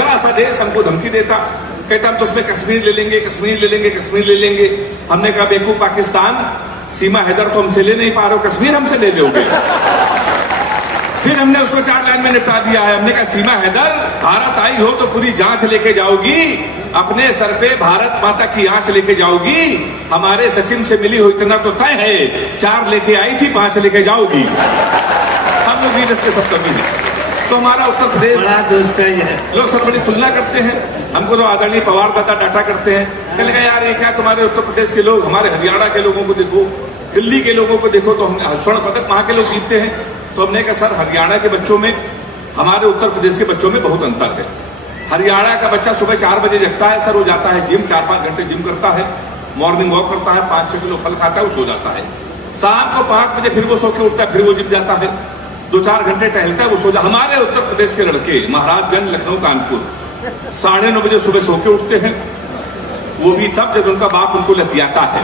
जरा सा देश हमको धमकी देता, कहता हम तो उसमें कश्मीर ले लेंगे, कश्मीर ले लेंगे, कश्मीर ले लेंगे। हमने कहा बेवकूफ पाकिस्तान, सीमा हैदर तो हमसे ले नहीं पा रहे हो, कश्मीर हमसे ले लोगे। फिर हमने उसको 4 लाइन में निपटा दिया है। हमने कहा सीमा हैदर, भारत आई हो तो पूरी जांच लेके जाओगी, अपने सर पे भारत माता की आंच लेके जाओगी। हमारे सचिन से मिली हो इतना तो तय है, 4 लेके आई थी, 5 लेके जाओगी। हम लोग वीरस के सब कमी है। तो हमारा उत्तर प्रदेश बड़ा दोस्त है। लोग सर बड़ी तुलना करते हैं, हमको तो आदरणीय पवार दादा डाटा करते हैं। कहने लगा यार ये क्या, तुम्हारे उत्तर प्रदेश के लोग, हमारे हरियाणा के लोगों को देखो, दिल्ली के लोगों को देखो, तो हम स्वर्ण पदक वहां के लोग जीतते हैं। तो हमने कहा सर हरियाणा के बच्चों में हमारे उत्तर प्रदेश के बच्चों में बहुत अंतर है। हरियाणा का बच्चा सुबह 4 बजे जगता है सर, वो जाता है जिम, 4-5 घंटे जिम करता है, मॉर्निंग वॉक करता है, 5-6 किलो फल खाता है, वो सो जाता है। शाम को 5 बजे फिर वो सो के उठता है, फिर वो जिम जाता है, 2-4 घंटे टहलता है, वो सो जाता है। हमारे उत्तर प्रदेश के लड़के महाराजगंज, लखनऊ, कानपुर 9:30 बजे सुबह सो के उठते हैं, वो भी तब जब उनका बाप उनको लतियाता है।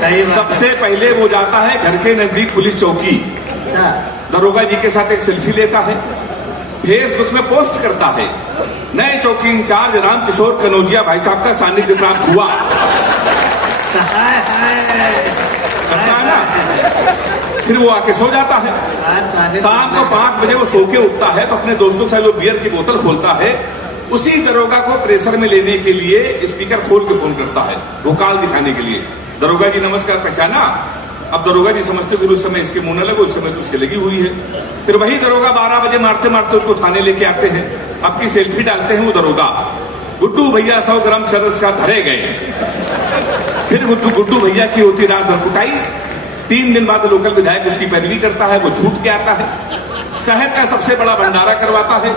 सही बात। सबसे पहले वो जाता है घर के नजदीक पुलिस चौकी, अच्छा, दरोगा जी के साथ एक सेल्फी लेता है, फेसबुक में पोस्ट करता है, नए चौकी इंचार्ज राम किशोर कनौजिया भाई साहब का सानिध्य प्राप्त हुआ। करता है ना, फिर वो आके सो जाता है। शाम को 5 बजे वो सो के उठता है तो अपने दोस्तों के साथ वो बियर की बोतल खोलता है, उसी दरोगा को प्रेशर में लेने के लिए स्पीकर खोल के फोन करता है, भोकाल दिखाने के लिए। दरोगा जी नमस्कार, पहचाना? अब दरोगा जी समझते हो कि उस समय इसके मुंह न लगे, उस समय तो उसके लगी हुई है। फिर वही दरोगा 12 बजे मारते मारते उसको थाने लेके आते हैं, आपकी सेल्फी डालते हैं वो दरोगा, गुड्डू भैया 100 ग्राम चरस का धरे गए। फिर गुड्डू भैया की होती रात भर कुटाई। 3 दिन बाद लोकल विधायक उसकी पैरवी करता है, वो छूट के आता है, शहर का सबसे बड़ा भंडारा करवाता है,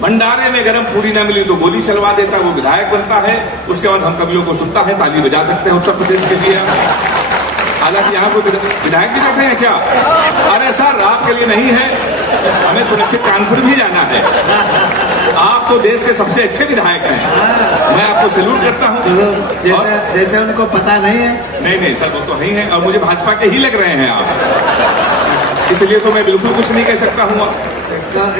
भंडारे में गरम पूरी ना मिली तो गोली चलवा देता है, वो विधायक बनता है। उसके बाद हम कवियों को सुनता है, ताली बजा सकते हैं उत्तर प्रदेश के लिए। हालांकि यहाँ को विधायक भी बैठे हैं क्या? अरे सर आपके लिए नहीं है, हमें सुरक्षित कानपुर भी जाना है। आप तो देश के सबसे अच्छे विधायक हैं, मैं आपको सैल्यूट करता हूँ। जैसे उनको पता नहीं है। नहीं सर वो तो नहीं है, और मुझे भाजपा के ही लग रहे हैं आप, इसलिए तो मैं बिल्कुल कुछ नहीं कह सकता हूँ।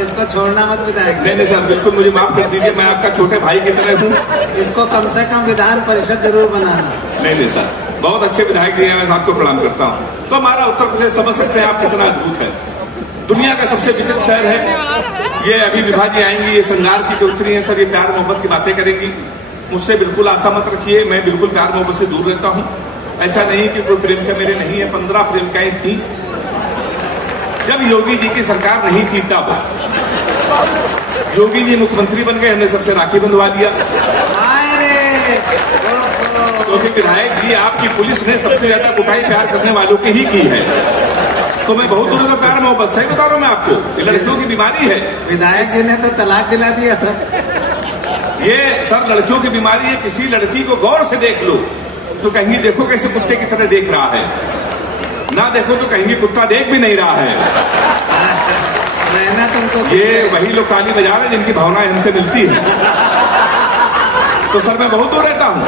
इसको छोड़ना मत विधायक। नहीं सर बिल्कुल मुझे माफ कर दीजिए, मैं आपका छोटे भाई की तरह हूँ। इसको कम से कम विधान परिषद जरूर बनाना। नहीं सर, बहुत अच्छे विधायक जी हैं, मैं आपको प्रणाम करता हूँ। तो हमारा उत्तर प्रदेश समझ सकते हैं आप कितना अद्भुत है, दुनिया का सबसे विचित्र शहर है। ये अभी विभा जी आएंगी, ये श्रृंगार की कवित्री है सर, ये प्यार मोहब्बत की बातें करेंगी। मुझसे बिल्कुल आशा मत रखिए, मैं बिल्कुल प्यार मोहब्बत से दूर रहता हूँ। ऐसा नहीं कि कोई प्रेमिका मेरे नहीं है, 15 प्रेमिकाएं थी जब योगी जी की सरकार नहीं थी। तब योगी जी मुख्यमंत्री बन गए, हमने सबसे राखी बंधवा दिया। क्योंकि विधायक जी आपकी पुलिस ने सबसे ज्यादा कुटाई प्यार करने वालों की ही की है। तो मैं बहुत दूर का प्यार मोहब्बत सही बता रहा हूँ मैं आपको, ये लड़कियों की बीमारी है। विधायक जी ने तो तलाक दिला दिया था। ये सर लड़कियों की बीमारी है, किसी लड़की को गौर से देख लो तो कहेंगी देखो कैसे कुत्ते की तरह देख रहा है, ना देखो तो कहेंगे कुत्ता देख भी नहीं रहा है। ये वही लोग ताली बजा रहे हैं जिनकी भावनाएं हमसे मिलती है। तो सर मैं बहुत दूर रहता हूँ,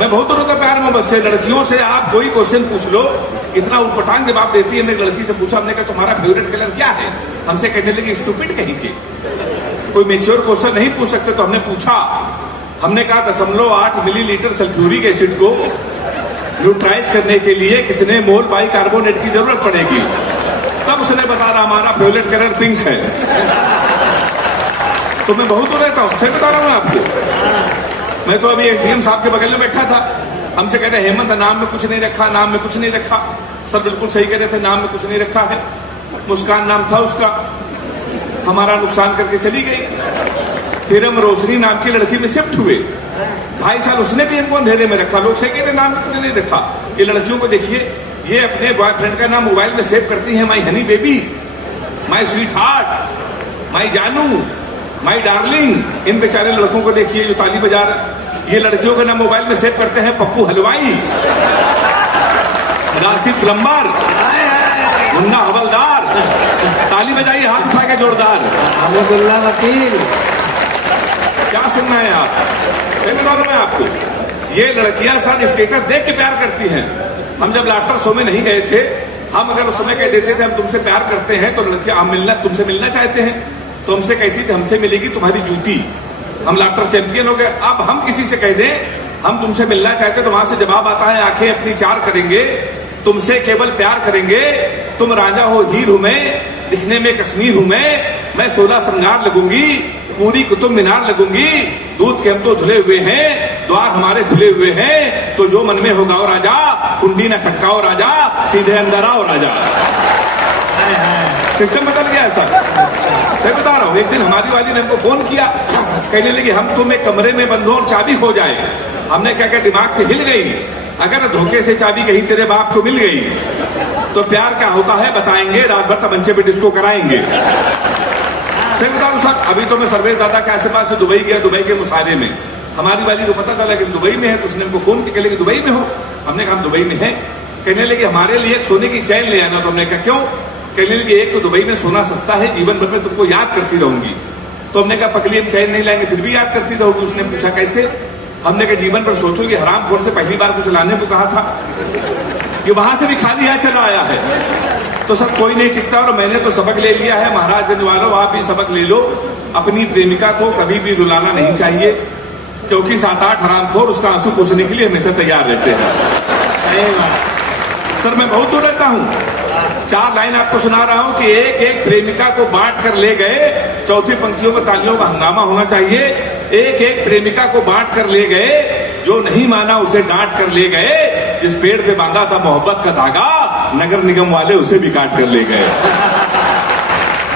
मैं बहुत दूर होता प्यार मोहब्बत से। लड़कियों से आप कोई क्वेश्चन पूछ लो, इतना उटपटांग जवाब देती है। मैंने लड़की से पूछा, हमने कहा तुम्हारा फेवरेट कलर क्या है? हमसे कहने लगी स्टूपिड कहीं के, कोई मेच्योर क्वेश्चन नहीं पूछ सकते। तो हमने पूछा, हमने कहा 0.8 मिलीलीटर सल्फ्यूरिक एसिड को न्यूट्राइज करने के लिए कितने मोल बाइकार्बोनेट की जरूरत पड़ेगी? तब उसने बता रहा हमारा फेवरेट कलर पिंक है। तो मैं बहुत दूर रहता हूँ, सही बता रहा हूँ आपको। मैं तो अभी एसडीएम साहब के बगल में बैठा था, हमसे कह रहे हेमंत नाम में कुछ नहीं रखा, नाम में कुछ नहीं रखा। सर बिल्कुल सही कह रहे थे, नाम में कुछ नहीं रखा है। मुस्कान नाम था उसका, हमारा नुकसान करके चली गई। फिर हम रोशनी नाम की लड़की में शिफ्ट हुए, 2.5 साल उसने भी हमको अंधेरे में रखा। लोग सही कहते नाम में कुछ नहीं रखा। ये लड़कियों को देखिए, ये अपने बॉयफ्रेंड का नाम मोबाइल में सेव करती है, my honey baby, my sweetheart, my जानू, माई डार्लिंग। इन बेचारे लड़कों को देखिए जो ताली बजा रहे। ये लड़कियों का नाम मोबाइल में सेव करते हैं, पप्पू हलवाई, राशिद प्लम्बर, मुन्ना हवलदार। ताली बजाइए हाथ उठा के जोरदार। अब्दुल्ला वकील। क्या सुनना है आप? मैं बता रहा हूं आपको, ये लड़कियां सर स्टेटस देख के प्यार करती हैं। हम जब लाफ्टर शो में नहीं गए थे, हम अगर उस समय कह देते थे हम तुमसे प्यार करते हैं, तो लड़कियां हम तुमसे मिलना चाहते हैं। तो हमसे कहती थी हमसे मिलेगी तुम्हारी जूती, हम लाफ्टर चैंपियन हो गए। अब हम किसी से कह दें हम तुमसे मिलना चाहते तो वहां से जवाब आता है आंखें अपनी चार करेंगे, तुमसे केवल प्यार करेंगे, तुम राजा हो हीर हूं मैं, दिखने में कश्मीर हूं मैं 16 श्रृंगार लगूंगी, पूरी कुतुब मीनार लगूंगी, दूध के हम तो धुले हुए हैं, द्वार हमारे खुले हुए हैं, तो जो मन में होगा ओ राजा, कुंडी न खटकाओ राजा, सीधे अंदर आओ राजा। सिस्टम बदल गया सर, मैं बता रहा हूँ। एक दिन हमारी वाली ने हमको फोन किया, कहने लगी हम तुम एक कमरे में बंद हो और चाबी खो जाए। हमने क्या दिमाग से हिल गई, अगर धोखे से चाबी कहीं तेरे बाप को मिल गई तो प्यार क्या होता है बताएंगे, रात भर तमंचे पे डिस्को कराएंगे। सही बता रहा हूँ सर, अभी तो मैं सर्वेश दादा के आस-पास से दुबई गया, दुबई के मुशायरे में हमारी वाली को पता चला कि दुबई में है, तो उसने हमको फोन किया, कहने लगी दुबई में हो? हमने कहा हम दुबई में है। कहने लगी हमारे लिए सोने की चैन ले आना। तो हमने कहा क्यों? कहने लगी एक तो दुबई में सोना सस्ता है, जीवन भर में तुमको याद करती रहूंगी। तो हमने कहा पकली हम चैन नहीं लाएंगे फिर भी याद करती रहोगी। उसने पूछा कैसे? हमने कहा जीवन भर सोचो कि हरामखोर से पहली बार कुछ लाने को कहा था कि वहां से भी खाली हाथ चला आया है। तो सब कोई नहीं टिकता, और मैंने तो सबक ले लिया है। महाराजगंज वालों आप भी सबक ले लो, अपनी प्रेमिका को कभी भी रुलाना नहीं चाहिए, क्योंकि 7-8 हरामखोर उसका आंसू पूछने के लिए हमेशा तैयार रहते हैं। सही बात। सर मैं बहुत दूर रहता हूँ, 4 लाइन आपको सुना रहा हूँ कि एक एक प्रेमिका को बांट कर ले गए, चौथी पंक्तियों में तालियों का हंगामा होना चाहिए। एक एक प्रेमिका को बांट कर ले गए, जो नहीं माना उसे डांट कर ले गए, जिस पेड़ पे बांधा था मोहब्बत का धागा, नगर निगम वाले उसे भी काट कर ले गए।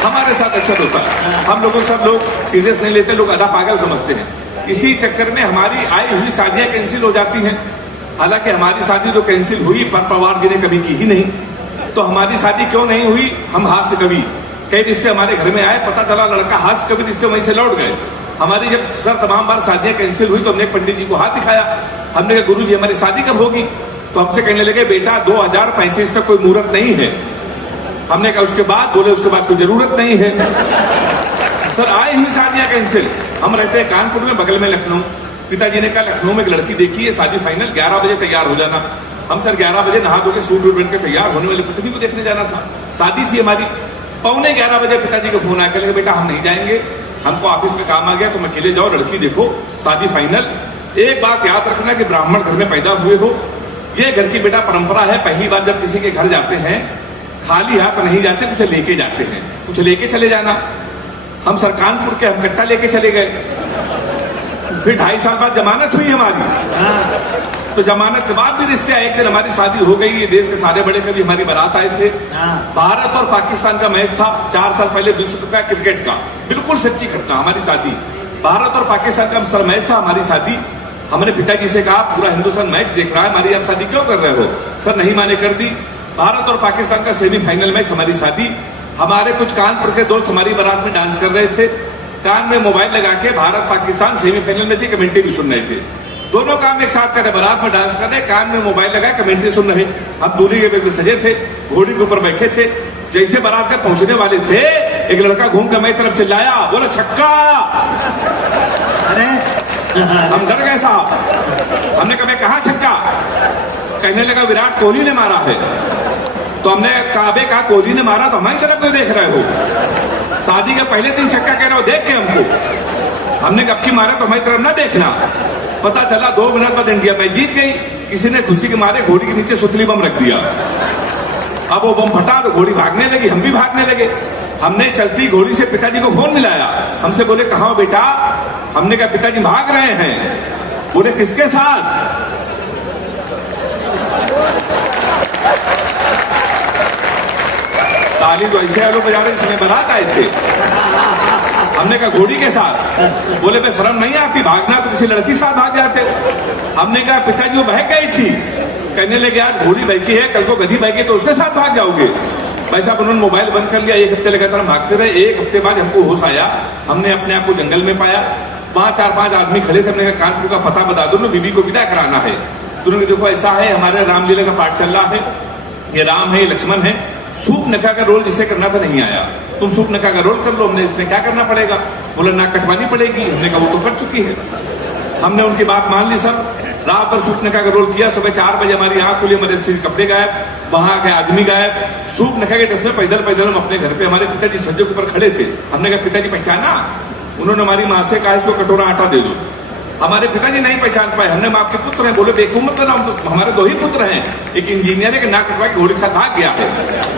हमारे साथ अक्सर होता है, हम लोगों सब लोग सीरियस नहीं लेते, लोग आधा पागल समझते हैं। इसी चक्कर में हमारी आई हुई शादियां कैंसिल हो जाती हैं। हालांकि हमारी शादी जो कैंसिल हुई पर पवार जी ने कभी की ही नहीं। तो हमारी शादी क्यों नहीं हुई? हम हाथ से कभी कई रिश्ते हमारे घर में आए, पता चला लड़का हाथ से कभी रिश्ते वहीं से लौट गए। हमारी जब सर तमाम बार शादियां कैंसिल हुई तो हमने पंडित जी को हाथ दिखाया, हमने कहा गुरु जी हमारी शादी कब होगी? तो हमसे कहने लगे बेटा 2035 तक कोई मुहूर्त नहीं है। हमने कहा उसके बाद? बोले उसके बाद कोई जरूरत नहीं है। सर आई हुई शादियां कैंसिल। हम रहते हैं कानपुर में, बगल में लखनऊ। पिताजी ने कहा लखनऊ में एक लड़की देखी है, शादी फाइनल, 11 बजे तैयार हो जाना। हम सर 11 बजे नहा धो के सूट वूट पहन के तैयार होने वाली पत्नी को देखने जाना था, शादी थी हमारी। 11:15 बजे पिताजी का फोन आकर लगे बेटा हम नहीं जाएंगे, हमको ऑफिस में काम आ गया, तुम अकेले जाओ, लड़की देखो, शादी फाइनल। एक बात याद रखना कि ब्राह्मण घर में पैदा हुए हो, ये घर की बेटा परंपरा है। पहली बार जब किसी के घर जाते हैं खाली हाथ नहीं जाते, कुछ लेके जाते हैं, कुछ लेके चले जाना। हम सर कानपुर के हम कट्टा लेके चले गए, फिर 2.5 साल बाद जमानत हुई हमारी। तो जमानत के बाद भी रिश्ते आए। एक दिन हमारी शादी हो गई, ये देश के सारे बड़े कभी हमारी बारात आए थे। भारत और पाकिस्तान का मैच था 4 साल पहले, विश्व कप का क्रिकेट का, बिल्कुल सच्ची घटना। हमारी शादी भारत और पाकिस्तान का सर मैच था, हमारी शादी। हमने पिताजी से कहा पूरा हिंदुस्तान मैच देख रहा है, हमारी आप शादी क्यों कर रहे हो? सर नहीं माने, कर दी। भारत और पाकिस्तान का सेमीफाइनल मैच, हमारी शादी। हमारे कुछ कानपुर के दोस्त हमारी बारात में डांस कर रहे थे, कान में मोबाइल लगा के भारत पाकिस्तान सेमीफाइनल में थी, कमेंट्री भी सुन रहे थे। दोनों काम एक साथ कर रहे, बारात में डांस कर रहे, कान में मोबाइल लगा, कमेंट्री सुन रहे। हम दूरी के पे सजे थे, घोड़ी के ऊपर बैठे थे। जैसे बारात तक पहुंचने वाले थे, एक लड़का घूम कर मेरी तरफ चिल्लाया, बोला छक्का। अरे हम डर गए साहब। हमने कहा मैं कहा छक्का? कहने लगा विराट कोहली ने मारा है। तो हमने कहा कोहली ने मारा तो हमारी तरफ क्यों देख रहे हो? शादी के पहले दिन छक्का कह रहे हो देख के हमको। हमने कब की मारा तो हमारी तरफ ना देखना। पता चला 2 मिनट बाद इंडिया मैच जीत गई। किसी ने खुशी के मारे घोड़ी के नीचे सुतली बम रख दिया। अब वो बम फटा तो घोड़ी भागने लगी, हम भी भागने लगे। हमने चलती घोड़ी से पिताजी को फोन मिलाया, हमसे बोले कहाँ हो बेटा? हमने कहा पिताजी भाग रहे हैं। बोले किसके साथ? ताली तो ऐसे आलू बजा रहे जिसमें बारात आए थे। हमने कहा घोड़ी के साथ। बोले मैं शर्म नहीं आती, भागना तो किसी लड़की के साथ भाग जाते। हमने कहा पिताजी वो बह गई थी। कहने लगे यार घोड़ी बहकी है, कल को गधी बहकी तो उसके साथ भाग जाओगे। वैसा उन्होंने मोबाइल बंद कर लिया। 1 हफ्ते लगातार भागते रहे। 1 हफ्ते बाद हमको होश आया, हमने अपने आप को जंगल में पाया। 4-5 आदमी खड़े थे। हमने कहा कानपुर का पता बता दो ना, बीबी को विदा कराना है। तो उन्होंने देखो ऐसा है, हमारे रामलीला का पाठ चल रहा है, ये राम है, ये लक्ष्मण है, सूप नखा का रोल जिसे करना था नहीं आया, तुम सूप नखा का रोल कर लो। हमने इसमें क्या करना पड़ेगा? बोला नाक कटवानी पड़ेगी। हमने कहा वो तो कर चुकी है। हमने उनकी बात मान ली। सब रात भर सूप नखा का रोल किया। सुबह 4 बजे हमारी आंख खुली, हमारे सिर कपड़े गायब। वहां के आदमी गायब, सूप नखा के टस में पैदल पैदल हम अपने घर पे हमारे पिताजी छज्जे के ऊपर खड़े थे। हमने कहा पिताजी पहचाना? उन्होंने हमारी माँ से कहा इसको कटोरा आटा दे दो। हमारे पिताजी नहीं पहचान पाए। हमने आपके पुत्र हैं। बोले बेवकूफ मत ना, हमारे दो ही पुत्र हैं, एक इंजीनियर है कि नाक कटवा के घोड़े के साथ भाग गया है।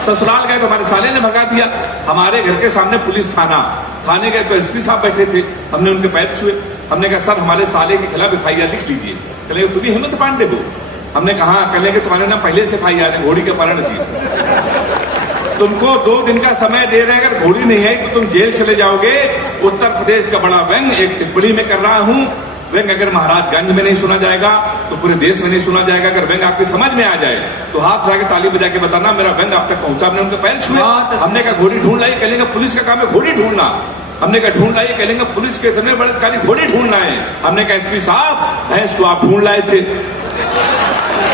ससुराल गए तो हमारे साले ने भगा दिया। हमारे घर के सामने पुलिस थाने गए तो एसपी साहब बैठे थे। हमने उनके पैर छुए। हमने कहा सर हमारे साले के खिलाफ FIR लिख लीजिए। चले तुम ही हेमंत पांडे हो? हमने कहा कहने के तुम्हारे नाम पहले से FIR है, घोड़ी के अपहरण की। तुमको 2 दिन का समय दे रहे हैं, अगर घोड़ी नहीं आई तो तुम जेल चले जाओगे। उत्तर प्रदेश का बड़ा व्यंग एक टिप्पणी में कर रहा हूं। व्यंग अगर महाराजगंज में नहीं सुना जाएगा तो पूरे देश में नहीं सुना जाएगा। अगर व्यंग आपकी समझ में आ जाए तो हाथ उठा के ताली बजा के बताना मेरा व्यंग आप तक पहुंचा। हमने उनके पैर छुए। हमने कहा घोड़ी ढूंढ लाई। कहेंगे पुलिस का काम है घोड़ी ढूंढना। हमने कहा ढूंढ लाइए। कहेंगे पुलिस के इतने बड़े अधिकारी घोड़ी ढूंढना है। हमने कहा एसपी साहब भैंस तो आप ढूंढ लाए थे।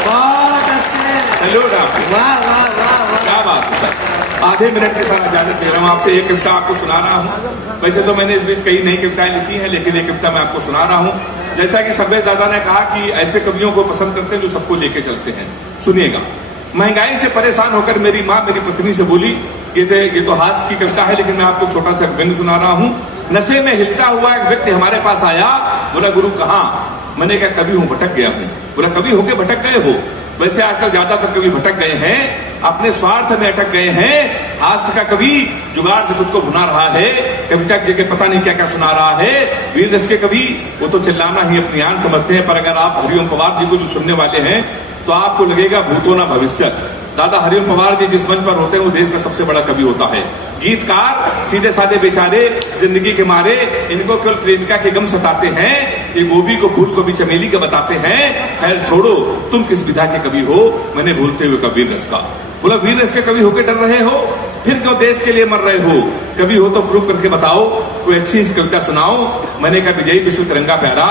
बहुत अच्छे, सैल्यूट आपको। वाह वाह वाह वाह। क्या बात है सर। आधे मिनट के साथ इजाजत दे रहा हूँ आपसे। एक कविता आपको सुना रहा हूँ। वैसे तो मैंने इस बीच कई नई कविताएं लिखी हैं, लेकिन एक कविता मैं आपको सुना रहा हूँ। जैसा कि सर्वेश दादा ने कहा कि ऐसे कवियों को पसंद करते हैं जो सबको लेके चलते हैं। सुनिएगा। महंगाई से परेशान होकर मेरी माँ मेरी पत्नी से बोली। ये तो हास्य की कविता है, लेकिन मैं आपको छोटा सा व्यंग सुना रहा हूँ। नशे में हिलता हुआ एक व्यक्ति हमारे पास आया। बोला गुरु कहाँ? मैंने कहा कभी हूँ, भटक गया हूँ। बोला कभी होके भटक गए हो? वैसे आजकल ज्यादातर कवि भटक गए हैं, अपने स्वार्थ में अटक गए हैं। हास्य का कवि जुगाड़ से खुद को भुना रहा है, कविता की जगह पता नहीं क्या क्या सुना रहा है। वीर रस के कवि वो तो चिल्लाना ही अपनी आन समझते हैं। पर अगर आप हरिओम पवार जी को जो सुनने वाले हैं तो आपको लगेगा भूतो ना भविष्य। दादा हरिओम पवार जी जिस मंच पर होते हैं वो देश का सबसे बड़ा कवि होता है। गीतकार सीधे साधे बेचारे जिंदगी के मारे, इनको केवल प्रेमिका के गम सताते हैं। ये गोभी को फूल को भी चमेली का बताते हैं। खैर छोड़ो, तुम किस विधा के कवि हो? मैंने भूलते हुए कवि रस का। बोला वीर रस के कवि होकर डर रहे हो? फिर क्यों देश के लिए मर रहे हो? कवि हो तो प्रूव करके बताओ, कोई अच्छी कविता सुनाओ। मैंने कहा विजयी विश्व तिरंगा प्यारा,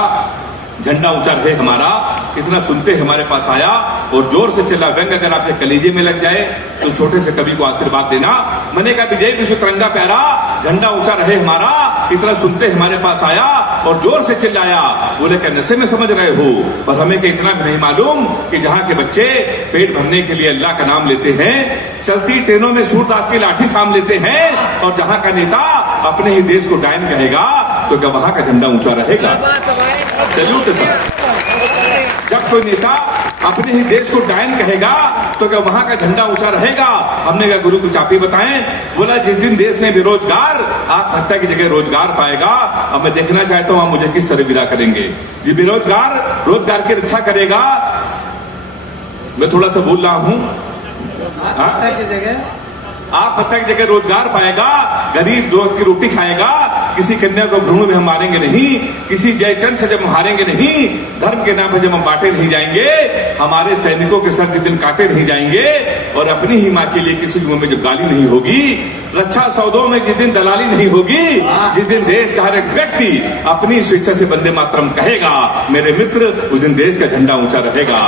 झंडा ऊंचा रहे हमारा, इतना सुनते हमारे पास आया। और जोर से चिल्ला। व्यंग अगर आपके कलेजे में लग जाए तो छोटे से कवि को आशीर्वाद देना। मैंने कहा विजय विश्व तिरंगा प्यारा, झंडा ऊंचा रहे हमारा, इतना सुनते हमारे पास आया और जोर से चिल्लाया। बोले क्या नशे में समझ रहे हो? और हमें क्या इतना भी नहीं मालूम कि जहाँ के बच्चे पेट भरने के लिए अल्लाह का नाम लेते हैं, चलती ट्रेनों में सूरदास की लाठी थाम लेते हैं, और जहाँ का नेता अपने ही देश को डायन कहेगा तो क्या वहां का झंडा ऊंचा रहेगा? Salute sir. जब कोई नेता अपने ही देश को डायन कहेगा तो क्या वहां का झंडा ऊंचा रहेगा? हमने कहा गुरु कुछ आप ही बताएं। बोला जिस दिन देश में बेरोजगार आत्महत्या की जगह रोजगार पाएगा, अब मैं देखना चाहता हूं आप मुझे किस तरह विदा करेंगे। जी बेरोजगार रोजगार की रक्षा करेगा। मैं थोड़ा सा बोल रहा हूं। आप हत्या की जगह रोजगार पाएगा, गरीब रोज की रोटी खाएगा। किसी कन्या को भ्रूण में हम मारेंगे नहीं, किसी जयचंद से जब हम हारेंगे नहीं, धर्म के नाम पर जब हम बांटे नहीं जाएंगे, हमारे सैनिकों के सर जिस दिन काटे नहीं जाएंगे, और अपनी ही माँ के लिए किसी मुंह में जब गाली नहीं होगी, रक्षा सौदों में जिस दिन दलाली नहीं होगी, जिस दिन देश का हर एक व्यक्ति अपनी स्वेच्छा से वंदे मातरम कहेगा मेरे मित्र, उस दिन देश का झंडा ऊंचा रहेगा।